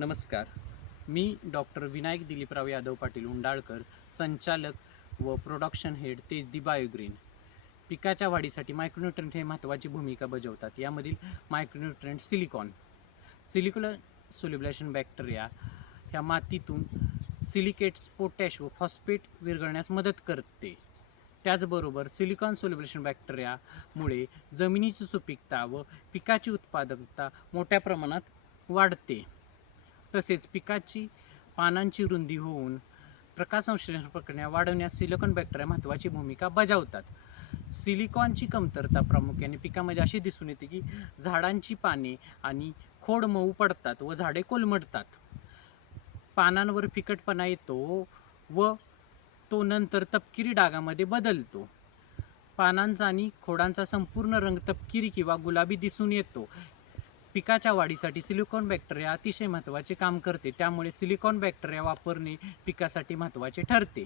नमस्कार. मी डॉक्टर विनायक दिलीपराव यादव पाटील उंडाळकर संचालक व प्रोडक्शन हेड तेज दी बायोग्रीन. पिकाच्या वाढीसाठी मायक्रोन्युट्रंट हे महत्त्वाची भूमिका बजावतात. यामधील micronutrient silicon silicular solubilisation bacteria ह्या मातीतून सिलिकेट्स पोटॅश व फॉस्फेट विरघळण्यास मदत करते. त्याचबरोबर सिलिकॉन सोल्युब्लेशन बॅक्टेरियामुळे जमिनीची सुपीकता व पिकाची उत्पादकता मोठ्या प्रमाणात वाढते. तसेच पिकाची पानांची रुंदी होऊन प्रकाशसंश्लेषण प्रक्रिया वाढवण्यास सिलिकॉन बॅक्टेरिया महत्त्वाची भूमिका बजावतात. सिलिकॉनची कमतरता प्रामुख्याने पिकामध्ये अशी दिसून येते की झाडांची पाने आणि खोड मऊ पडतात व झाडे कोलमडतात. पानांवर फिकटपणा येतो व तो नंतर तपकिरी डागामध्ये बदलतो. पानांचा आणि खोडांचा संपूर्ण रंग तपकिरी किंवा गुलाबी दिसून येतो. पिकाच्या वाढीसाठी सिलिकॉन बॅक्टेरिया अतिशय महत्त्वाचे काम करते. त्यामुळे सिलिकॉन बॅक्टेरिया वापरणे पिकासाठी महत्त्वाचे ठरते.